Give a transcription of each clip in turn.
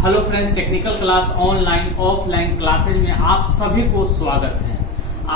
Hello friends, technical class online offline classes में आप सभी को स्वागत है।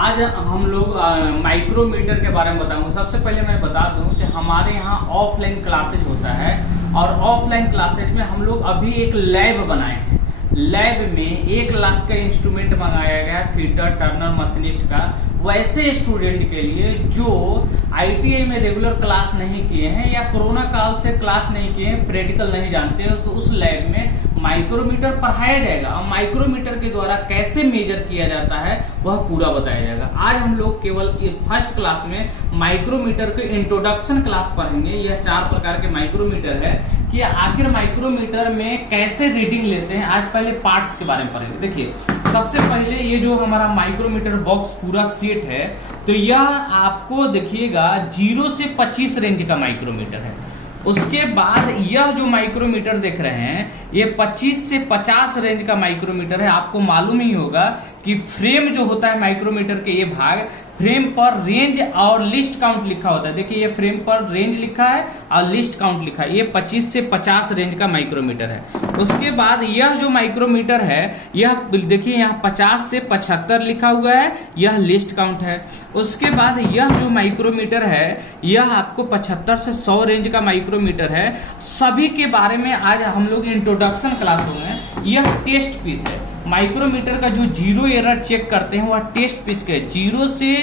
आज हम लोग माइक्रोमीटर के बारे में बताऊंगा। सबसे पहले मैं बता दूं कि हमारे यहाँ ऑफलाइन क्लासेज होता है और ऑफलाइन क्लासेज में हम लोग अभी एक लैब बनाए हैं। लैब में 1 लाख का इंस्ट्रूमेंट मंगाया गया है, फीटर टर्नर मशीनिस्ट का, वैसे स्टूडेंट के लिए जो आईटीआई में रेगुलर क्लास नहीं किए हैं या कोरोना काल से क्लास नहीं किए हैं, प्रैक्टिकल नहीं जानते हैं, तो उस लैब में माइक्रोमीटर पढ़ाया जाएगा और माइक्रोमीटर के द्वारा कैसे मेजर किया जाता है वह पूरा बताया जाएगा। आज हम लोग केवल फर्स्ट क्लास में माइक्रोमीटर के इंट्रोडक्शन क्लास पढ़ेंगे। यह 4 प्रकार के माइक्रोमीटर है कि आखिर माइक्रोमीटर में कैसे रीडिंग लेते हैं। आज पहले पार्ट्स के बारे में पढ़ेंगे। देखिए, सबसे पहले ये जो हमारा माइक्रोमीटर बॉक्स पूरा सेट है, तो यह आपको देखिएगा 0 से 25 रेंज का माइक्रोमीटर है। उसके बाद यह जो माइक्रोमीटर देख रहे हैं ये 25 से 50 रेंज का माइक्रोमीटर है। आपको मालूम ही होगा कि फ्रेम जो होता है माइक्रोमीटर के ये भाग, फ्रेम पर रेंज और लिस्ट काउंट लिखा होता है। देखिए, ये फ्रेम पर रेंज लिखा है और लिस्ट काउंट लिखा है। ये 25 से 50 रेंज का माइक्रोमीटर है। उसके बाद यह जो माइक्रोमीटर है, यह देखिए यहाँ 50 से 75 लिखा हुआ है, यह लिस्ट काउंट है। उसके बाद यह जो माइक्रोमीटर है, यह आपको 75 से 100 रेंज का माइक्रोमीटर है। सभी के बारे में आज हम लोग इंट्रोडक्शन क्लास होंगे। यह टेस्ट पीस है। माइक्रोमीटर का जो 0 एरर चेक करते हैं वह टेस्ट पीस के 0 से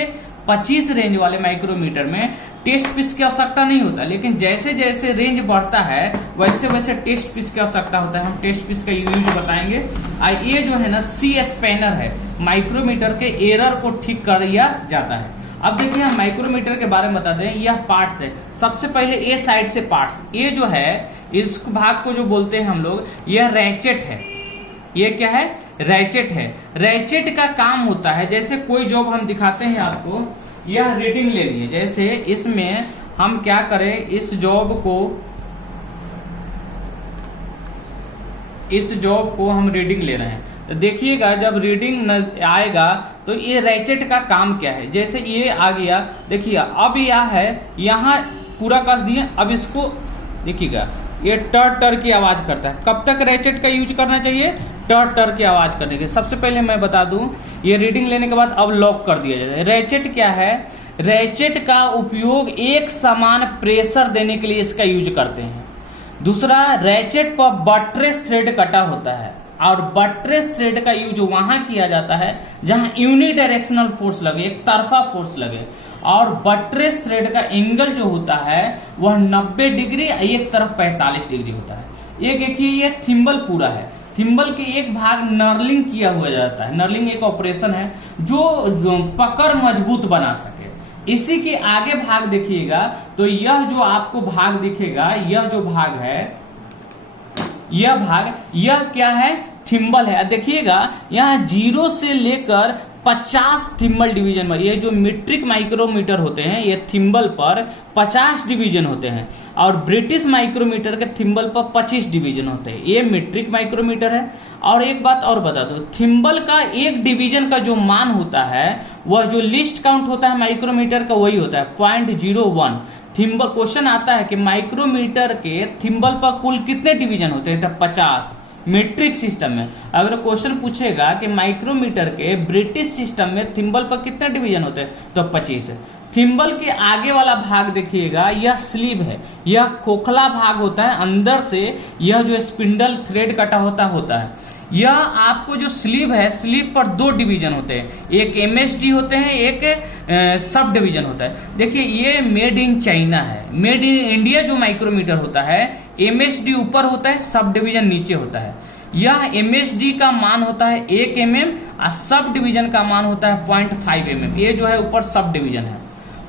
25 रेंज वाले माइक्रोमीटर में टेस्ट पीस की आवश्यकता नहीं होता, लेकिन जैसे जैसे रेंज बढ़ता है वैसे वैसे टेस्ट पीस की आवश्यकता होता है। हम टेस्ट पीस का यूज बताएंगे। ये जो है ना सी स्पैनर है, माइक्रोमीटर के एरर को ठीक कर दिया जाता है। अब देखिए, हम माइक्रोमीटर के बारे में बताते हैं। यह पार्ट्स है। सबसे पहले ए साइड से पार्ट्स, ये जो है इस भाग को जो बोलते हैं हम लोग, यह रैचेट है। ये क्या है? रैचेट है। रैचेट का काम होता है, जैसे कोई जॉब हम दिखाते हैं आपको, यह रीडिंग ले लिए। जैसे इसमें हम क्या करें, इस जॉब को हम रीडिंग ले रहे हैं, तो देखिएगा जब रीडिंग आएगा तो ये रैचेट का काम क्या है। जैसे ये आ गया, देखिए अब यह है, यहाँ पूरा कस दिए। अब इसको देखिएगा, ये टर की आवाज करता है। कब तक रैचेट का यूज करना चाहिए? टर की आवाज करने के। सबसे पहले मैं बता दूं, ये रीडिंग लेने के बाद अब लॉक कर दिया जाता है। रैचेट क्या है? रैचेट का उपयोग एक समान प्रेशर देने के लिए इसका यूज करते हैं। दूसरा, रैचेट पर बट्रेस थ्रेड कटा होता है और बट्रेस थ्रेड का यूज वहां किया जाता है जहां यूनिडायरेक्शनल फोर्स लगे, एक तरफा फोर्स लगे। और बट्रेस थ्रेड का एंगल जो होता है वह 90 डिग्री, एक तरफ 45 डिग्री होता है। ये देखिए, ये थिम्बल पूरा है। थिम्बल के एक भाग नर्लिंग किया हुआ जाता है। नर्लिंग एक ऑपरेशन है जो पकड़ मजबूत बना सके। इसी के आगे भाग देखिएगा तो यह जो आपको भाग दिखेगा, यह जो भाग है, यह क्या है? थिम्बल है। देखिएगा यहाँ 0 से लेकर 50 थिम्बल डिवीजन में, ये जो मीट्रिक माइक्रोमीटर होते हैं ये थिम्बल पर 50 डिवीजन होते हैं और ब्रिटिश माइक्रोमीटर के थिम्बल पर 25 डिवीजन होते हैं। ये मीट्रिक माइक्रोमीटर है। और एक बात और बता दो, थिम्बल का एक डिवीजन का जो मान होता है वह जो लिस्ट काउंट होता है माइक्रोमीटर का वही होता है 0.01। थिम्बल क्वेश्चन आता है कि माइक्रोमीटर के थिम्बल पर कुल कितने डिवीजन होते हैं, तो 50 मीट्रिक सिस्टम में। अगर क्वेश्चन पूछेगा कि माइक्रोमीटर के ब्रिटिश सिस्टम में थिम्बल पर कितने डिवीजन होते हैं, तो 25 है। थिम्बल के आगे वाला भाग देखिएगा, यह स्लीव है। यह खोखला भाग होता है। अंदर से यह जो स्पिंडल थ्रेड कटा होता है। यह आपको जो स्लीव है, स्लीव पर 2 डिवीजन होते हैं, एक एमएसडी होते हैं, एक सब डिवीजन होता है। देखिए, ये मेड इन चाइना है। मेड इन इंडिया जो माइक्रोमीटर होता है, एमएसडी ऊपर होता है, सब डिवीजन नीचे होता है। यह एमएसडी का मान होता है 1 mm और सब डिवीजन का मान होता है 0.5 mm। ये जो है ऊपर सब डिवीजन है।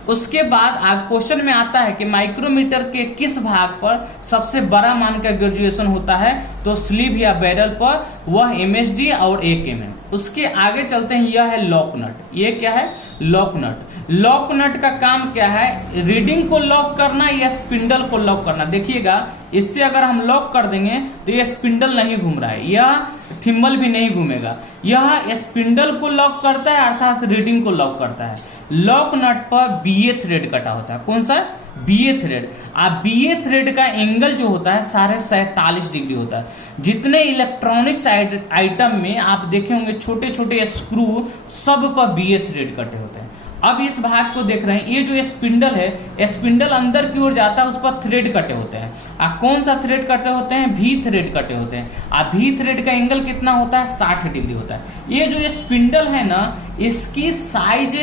उसके बाद क्वेश्चन में आता है कि माइक्रोमीटर के किस भाग पर सबसे बड़ा मान का ग्रेजुएशन होता है, तो स्लीव या बैरल पर, वह एमएसडी और 1 mm। उसके आगे चलते हैं, यह है लॉक नट। ये क्या है? Lock nut. लॉक नट का काम क्या है? रीडिंग को लॉक करना या स्पिंडल को लॉक करना। देखिएगा, इससे अगर हम लॉक कर देंगे तो यह स्पिंडल नहीं घूम रहा है, यह थिम्बल भी नहीं घूमेगा। यह स्पिंडल को लॉक करता है, अर्थात रीडिंग को लॉक करता है। लॉक नट पर बीए थ्रेड कटा होता है। कौन सा? BA thread. अब BA थ्रेड का एंगल जो होता है 47.5 डिग्री होता है। जितने इलेक्ट्रॉनिक्स आइटम में आप देखे होंगे छोटे छोटे स्क्रू सब पर BA थ्रेड कटे होते हैं। अब इस भाग को देख रहे हैं, ये जो स्पिंडल है, स्पिंडल अंदर की ओर जाता है, उस पर थ्रेड कटे होते हैं। कौन सा थ्रेड कटे होते हैं? V थ्रेड कटे होते हैं। V थ्रेड का एंगल कितना होता है? 60 डिग्री होता है। ये जो स्पिंडल है ना, इसकी साइज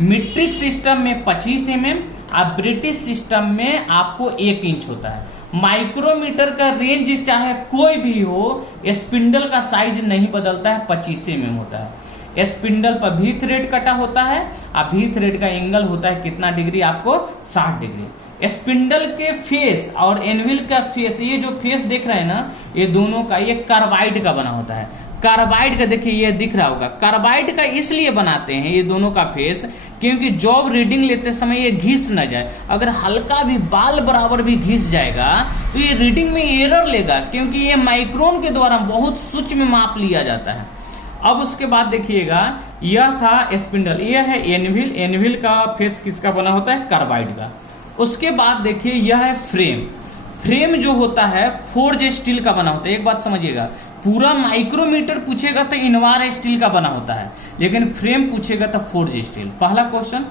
मीट्रिक सिस्टम में 25 mm, अब ब्रिटिश सिस्टम में आपको 1 इंच होता है। माइक्रोमीटर का रेंज चाहे कोई भी हो, स्पिंडल का साइज नहीं बदलता है, 25 mm होता है। स्पिंडल पर V थ्रेड कटा होता है। अब V थ्रेड का एंगल होता है कितना डिग्री? आपको 60 डिग्री। स्पिंडल के फेस और एनविल का फेस, ये जो फेस देख रहे हैं ना, ये दोनों का ये कार्बाइड का बना होता है। कार्बाइड का देखिए ये दिख रहा होगा, कार्बाइड का इसलिए बनाते हैं ये दोनों का फेस, क्योंकि जॉब रीडिंग लेते समय ये घिस न जाए। अगर हल्का भी बाल बराबर भी घिस जाएगा तो ये रीडिंग में एरर लेगा, क्योंकि ये माइक्रोन के द्वारा बहुत सूक्ष्म माप लिया जाता है। अब उसके बाद देखिएगा, यह था स्पिंडल, यह है एनविल। एनविल का फेस किसका बना होता है? कार्बाइड का। उसके बाद देखिए यह है फ्रेम। फ्रेम जो होता है फोर्ज स्टील का बना होता है। एक बात समझिएगा, पूरा माइक्रोमीटर पूछेगा तो इनवार स्टील का बना होता है, लेकिन फ्रेम पूछेगा तो फोर्ज स्टील। पहला क्वेश्चन,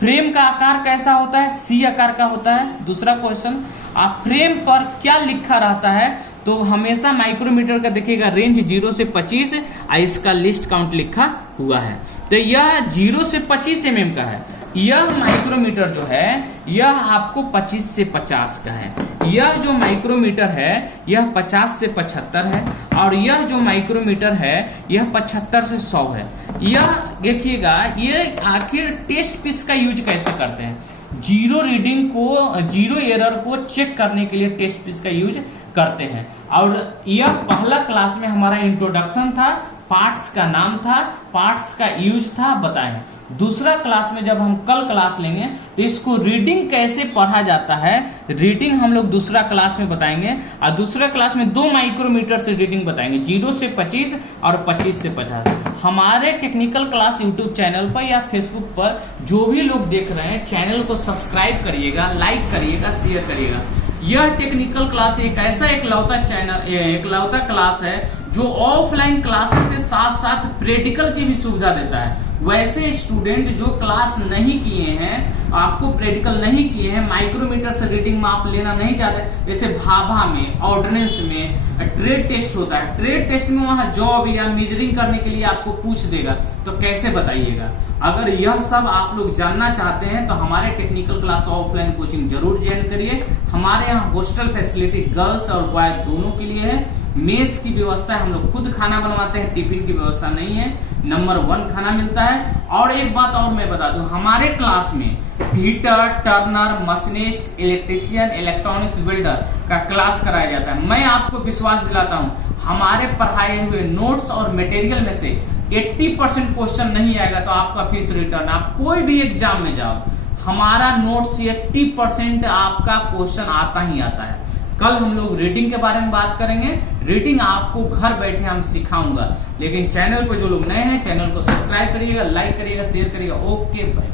फ्रेम का आकार कैसा होता है? C आकार का होता है। दूसरा क्वेश्चन, आप फ्रेम पर क्या लिखा रहता है? तो हमेशा माइक्रोमीटर का देखिएगा रेंज 0 से 25, इसका लिस्ट काउंट लिखा हुआ है। तो यह 0 से 25 mm का है। यह माइक्रोमीटर जो है यह आपको 25 से 50 का है। यह जो माइक्रोमीटर है यह 50 से 75 है, और यह जो माइक्रोमीटर है यह 75 से 100 है। यह देखिएगा, ये आखिर टेस्ट पीस का यूज कैसे करते हैं? जीरो रीडिंग को, जीरो एरर को चेक करने के लिए टेस्ट पीस का यूज करते हैं। और यह पहला क्लास में हमारा इंट्रोडक्शन था, पार्ट्स का नाम था, पार्ट्स का यूज था, बताएं। दूसरा क्लास में जब हम कल क्लास लेंगे तो इसको रीडिंग कैसे पढ़ा जाता है, रीडिंग हम लोग दूसरा क्लास में बताएंगे। और दूसरा क्लास में 2 माइक्रोमीटर से रीडिंग बताएंगे, 0 से 25 और 25 से 50। हमारे टेक्निकल क्लास यूट्यूब चैनल पर या फेसबुक पर जो भी लोग देख रहे हैं, चैनल को सब्सक्राइब करिएगा, लाइक करिएगा, शेयर करिएगा। यह टेक्निकल क्लास एक ऐसा एकलौता क्लास है जो ऑफलाइन क्लासेस के साथ साथ प्रैक्टिकल की भी सुविधा देता है। वैसे स्टूडेंट जो क्लास नहीं किए हैं, आपको प्रैक्टिकल नहीं किए हैं, माइक्रोमीटर से रीडिंग माप लेना नहीं चाहते, जैसे भाभा में, ऑर्डिनेंस में ट्रेड टेस्ट होता है, ट्रेड टेस्ट में वहां जॉब या मेजरिंग करने के लिए आपको पूछ देगा, तो कैसे बताइएगा? अगर यह सब आप लोग जानना चाहते हैं तो हमारे टेक्निकल क्लास ऑफलाइन कोचिंग जरूर ज्वाइन करिए। हमारे यहाँ हॉस्टल फैसिलिटी गर्ल्स और बॉयज दोनों के लिए है। मेस की व्यवस्था है, हम लोग खुद खाना बनवाते हैं, टिफिन की व्यवस्था नहीं है, नंबर 1 खाना मिलता है। और एक बात और मैं बता दूं, हमारे क्लास में fitter, Turner, machinist, electrician, electronics, welder का क्लास कराया जाता है। मैं आपको विश्वास दिलाता हूं, हमारे पढ़ाए हुए नोट्स और मटेरियल में से 80% क्वेश्चन नहीं आएगा तो आपका फीस रिटर्न। आप कोई भी एग्जाम में जाओ, हमारा नोट्स 80% आपका क्वेश्चन आता ही आता है। कल हम लोग रीडिंग के बारे में बात करेंगे। रीडिंग आपको घर बैठे हम सिखाऊंगा, लेकिन चैनल पर जो लोग नए हैं, चैनल को सब्सक्राइब करिएगा, लाइक करिएगा, शेयर करिएगा। Okay bye.